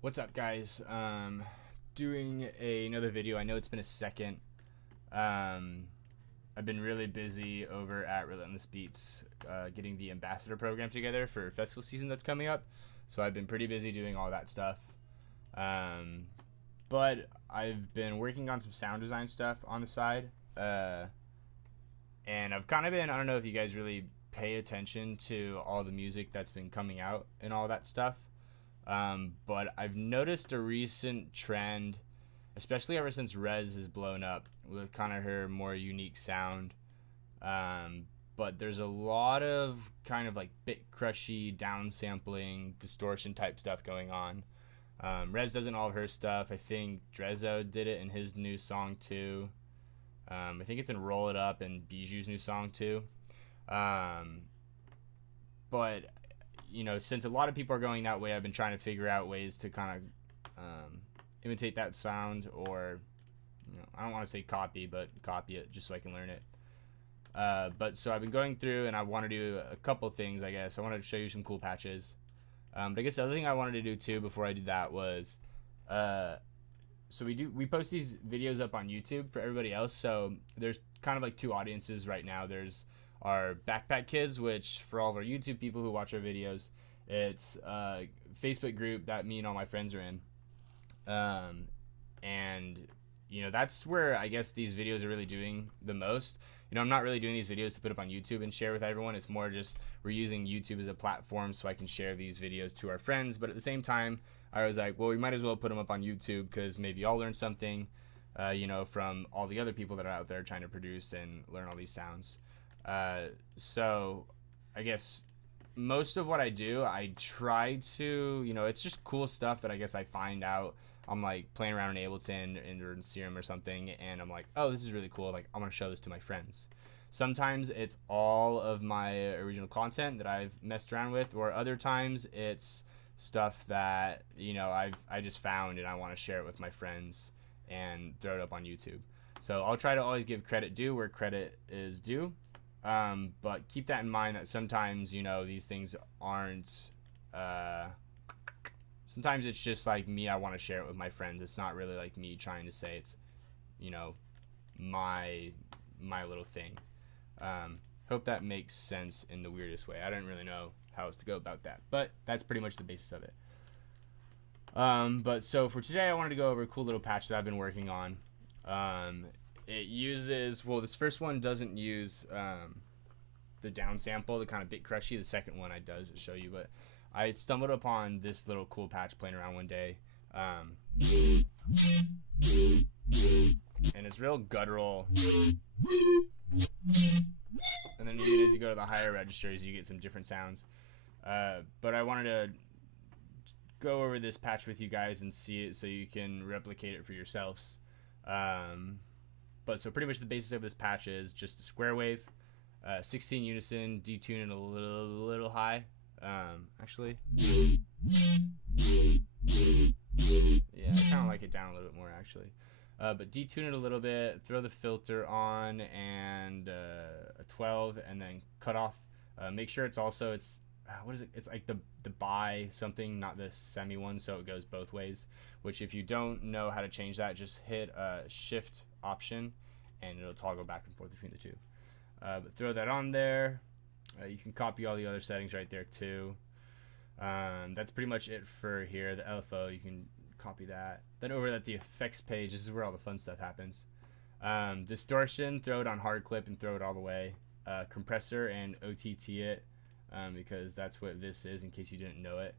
What's up, guys? Doing another video. I know it's been a second. I've been really busy over at Relentless Beats, getting the ambassador program together for festival season that's coming up. So I've been pretty busy doing all that stuff. But I've been working on some sound design stuff on the side. And I've kind of been, I don't know if you guys really pay attention to all the music that's been coming out and all that stuff. But I've noticed a recent trend, especially ever since Rezz has blown up with kind of her more unique sound. But there's a lot of kind of like bit crushy, downsampling, distortion type stuff going on. Rezz does it in all of her stuff. I think Drezzo did it in his new song too. I think it's in Roll It Up and Bijou's new song too. But you know, since a lot of people are going that way, I've been trying to figure out ways to kind of imitate that sound, or I don't want to say copy, but copy it just so I can learn it. But so I've been going through, and I want to do a couple things. I guess I wanted to show you some cool patches. But I guess the other thing I wanted to do too before I did that was, so we post these videos up on YouTube for everybody else. So there's kind of like two audiences right now. There's our backpack kids, which for all of our YouTube people who watch our videos, it's a Facebook group that me and all my friends are in. And that's where I guess these videos are really doing the most. I'm not really doing these videos to put up on YouTube and share with everyone. It's more just we're using YouTube as a platform so I can share these videos to our friends. But at the same time, I was like, well, we might as well put them up on YouTube because maybe I'll learn something, from all the other people that are out there trying to produce and learn all these sounds. So I guess most of what I do, I try to, it's just cool stuff that I guess I find out. I'm like playing around in Ableton or in Serum or something, and I'm like, oh, this is really cool. Like, I'm going to show this to my friends. Sometimes it's all of my original content that I've messed around with, or other times it's stuff that, I just found and I want to share it with my friends and throw it up on YouTube. So I'll try to always give credit due where credit is due. But keep that in mind that sometimes, these things aren't, sometimes it's just like me, I want to share it with my friends. It's not really like me trying to say it's, my little thing. Hope that makes sense in the weirdest way. I don't really know how else to go about that, but that's pretty much the basis of it. But so for today, I wanted to go over a cool little patch that I've been working on. It uses, well, this first one doesn't use the downsample, the kind of bit crushy. The second one I does show you, but I stumbled upon this little cool patch playing around one day, and it's real guttural. And then even as you go to the higher registers, you get some different sounds. But I wanted to go over this patch with you guys and see it so you can replicate it for yourselves. But so pretty much the basis of this patch is just a square wave, 16 unison, detune it a little high. Actually, yeah, I kind of like it down a little bit more actually. But detune it a little bit, throw the filter on, and a 12, and then cut off. Make sure it's also what is it? It's like the bi something, not the semi one, so it goes both ways. Which if you don't know how to change that, just hit Shift Option, and it'll toggle back and forth between the two. But throw that on there. You can copy all the other settings right there too. That's pretty much it for here. The LFO, you can copy that. Then over at the effects page, this is where all the fun stuff happens. Distortion, throw it on hard clip and throw it all the way. Compressor and OTT it, because that's what this is in case you didn't know it.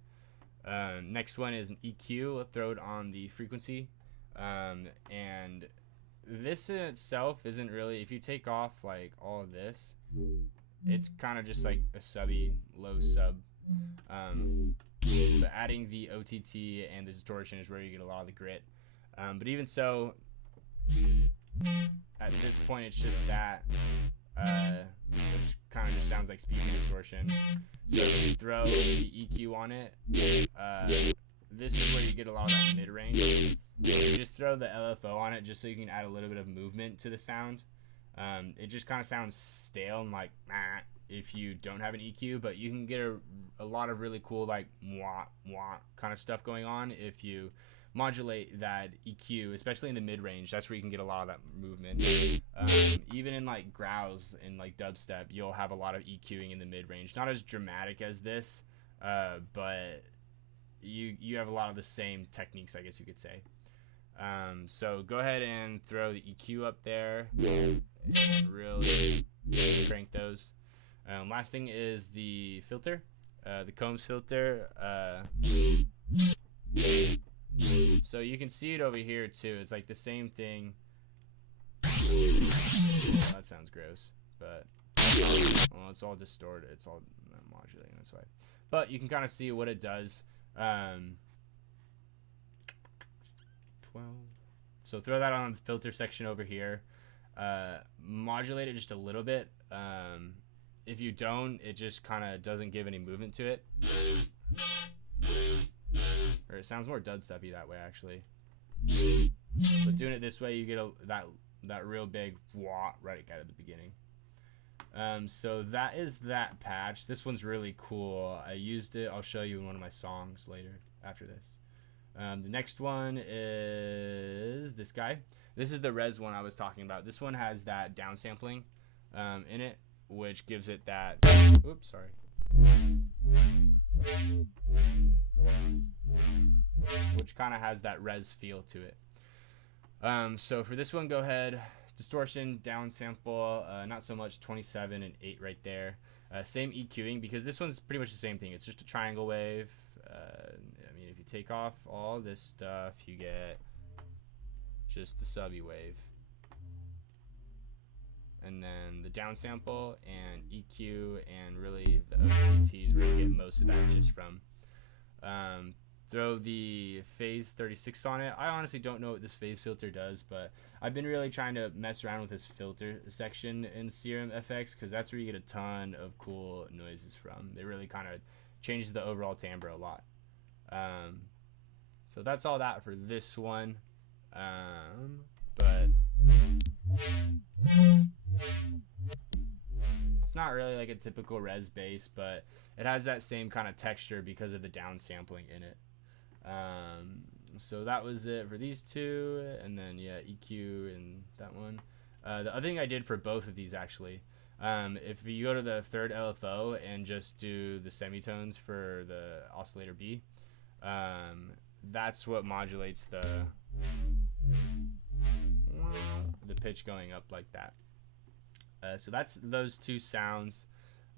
Next one is an EQ, throw it on the frequency. And this in itself isn't really, if you take off like all of this, it's kind of just like a subby, low sub. But adding the OTT and the distortion is where you get a lot of the grit. But even so, at this point, it's just that, which kind of just sounds like speaking distortion. So if you throw the EQ on it, this is where you get a lot of that mid-range. You just throw the LFO on it just so you can add a little bit of movement to the sound. It just kind of sounds stale and like, if you don't have an EQ, but you can get a lot of really cool like wah wah kind of stuff going on if you modulate that EQ, especially in the mid range. That's where you can get a lot of that movement. Even in like growls and like dubstep, you'll have a lot of EQing in the mid range. Not as dramatic as this, but you have a lot of the same techniques, I guess you could say. So go ahead and throw the EQ up there and really crank those. Last thing is the filter, the Combs filter. So you can see it over here too. It's like the same thing. Oh, that sounds gross, but well, it's all distorted. It's all modulating. That's why. But you can kind of see what it does. 12. So throw that on the filter section over here. Modulate it just a little bit. If you don't, it just kind of doesn't give any movement to it. Or it sounds more dubsteppy that way, actually. But doing it this way, you get that real big wah right out of the beginning. So that is that patch. This one's really cool. I used it. I'll show you in one of my songs later after this. The next one is this guy. This is the Rezz one I was talking about. This one has that downsampling in it, which gives it that. Oops, sorry. Which kind of has that Rezz feel to it. So for this one, go ahead, distortion, downsample, not so much, 27 and 8 right there. Same EQing, because this one's pretty much the same thing. It's just a triangle wave. I mean, if you take off all this stuff, you get just the subby wave. And then the downsample and EQ and really the OTTs really get most of that just from. Throw the phase 36 on it. I honestly don't know what this phase filter does, but I've been really trying to mess around with this filter section in Serum FX, because that's where you get a ton of cool noises from. It really kind of changes the overall timbre a lot. So that's all that for this one. But it's not really like a typical Rezz bass, but it has that same kind of texture because of the downsampling in it. So that was it for these two, and then yeah, EQ and that one. The other thing I did for both of these, actually, if you go to the third LFO and just do the semitones for the oscillator B, that's what modulates the pitch going up like that. So that's those two sounds.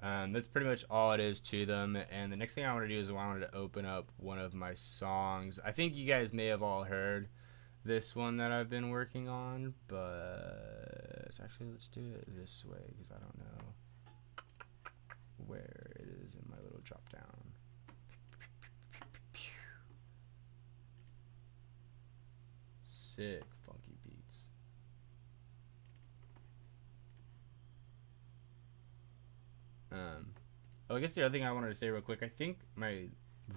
That's pretty much all it is to them. And the next thing I want to do is I wanted to open up one of my songs. I think you guys may have all heard this one that I've been working on, but actually let's do it this way, because I don't know where it is in my little drop down. Sick funky beats. Oh, I guess the other thing I wanted to say real quick, I think my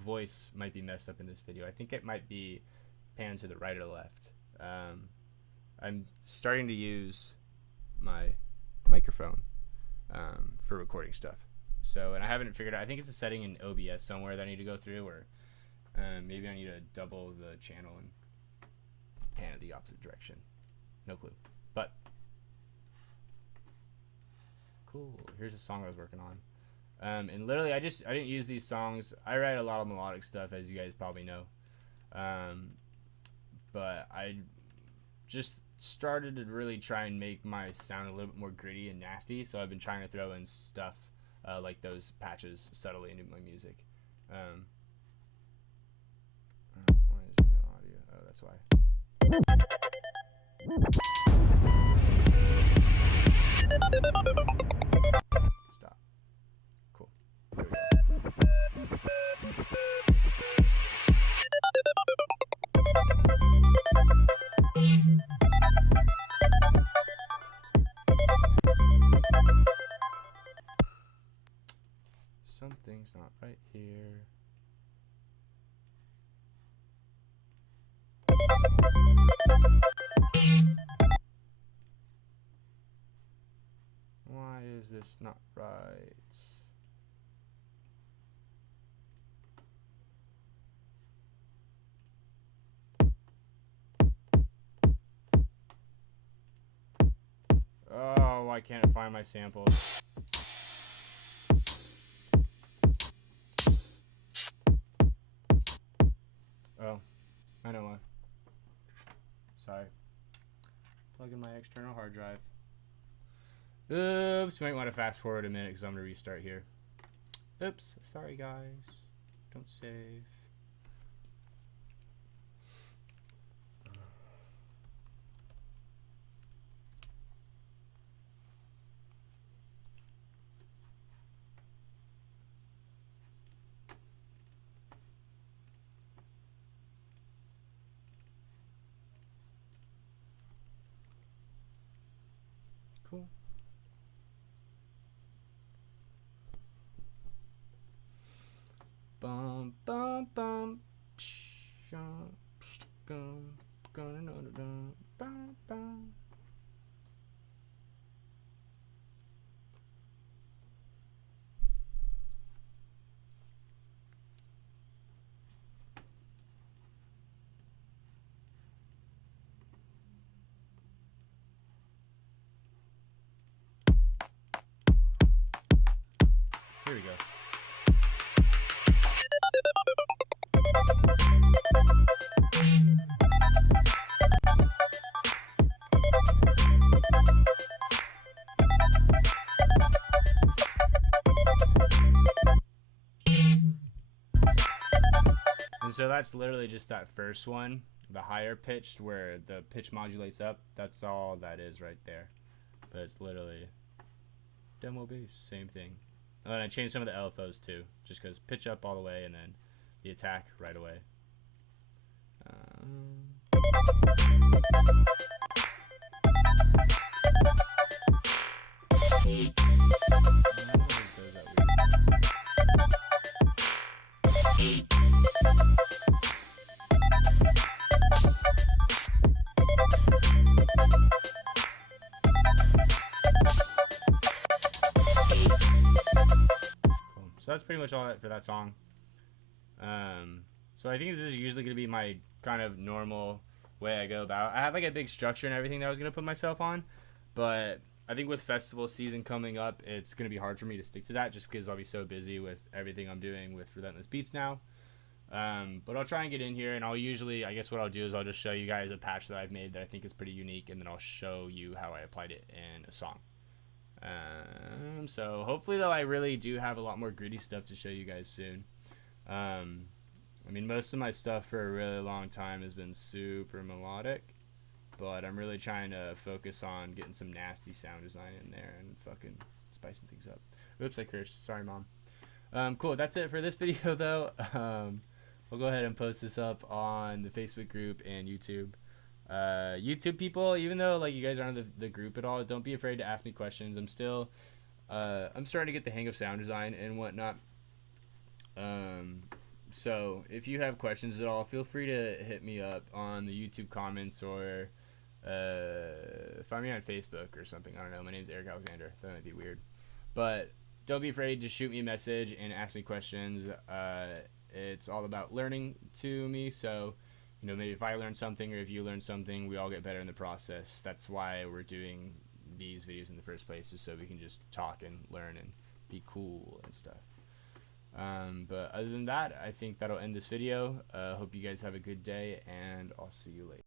voice might be messed up in this video. I think it might be panned to the right or the left. I'm starting to use my microphone for recording stuff. So, and I haven't figured out, I think it's a setting in OBS somewhere that I need to go through, or maybe I need to double the channel and pan it the opposite direction. No clue. But cool. Here's a song I was working on. And literally I didn't use these songs. I write a lot of melodic stuff, as you guys probably know. But I just started to really try and make my sound a little bit more gritty and nasty, so I've been trying to throw in stuff like those patches subtly into my music. Why is there no audio? Oh, that's why. Stop. Cool. There we go. Something's not right here. Why is this just not right. Oh, why can't I find my samples? Oh, I know why. Sorry. Plug in my external hard drive. Oops, you might want to fast forward a minute because I'm going to restart here. Oops, sorry guys. Don't save. Cool. Bum bum bum. Here we go. And so that's literally just that first one, the higher pitched where the pitch modulates up. That's all that is right there. But it's literally demo bass, same thing. Oh, and I changed some of the LFOs too, just because pitch up all the way and then the attack right away. So that's pretty much all for that song. So I think this is usually going to be my kind of normal way I go about. I have like a big structure and everything that I was going to put myself on, but I think with festival season coming up, it's going to be hard for me to stick to that just because I'll be so busy with everything I'm doing with Relentless Beats now. But I'll try and get in here, and I'll usually, I guess what I'll do is I'll just show you guys a patch that I've made that I think is pretty unique, and then I'll show you how I applied it in a song. So hopefully though I really do have a lot more gritty stuff to show you guys soon. I mean, most of my stuff for a really long time has been super melodic, but I'm really trying to focus on getting some nasty sound design in there and fucking spicing things up. Oops, I cursed. Sorry, Mom. Cool. That's it for this video though. We'll go ahead and post this up on the Facebook group and YouTube. YouTube people, even though like you guys aren't in the group at all, don't be afraid to ask me questions. I'm still I'm starting to get the hang of sound design and whatnot. So if you have questions at all, feel free to hit me up on the YouTube comments or find me on Facebook or something. I don't know. My name's Eric Alexander. That might be weird, but don't be afraid to shoot me a message and ask me questions. It's all about learning to me, so you know, maybe if I learn something or if you learn something, we all get better in the process. That's why we're doing these videos in the first place, is so we can just talk and learn and be cool and stuff. But other than that, I think that'll end this video. Hope you guys have a good day, and I'll see you later.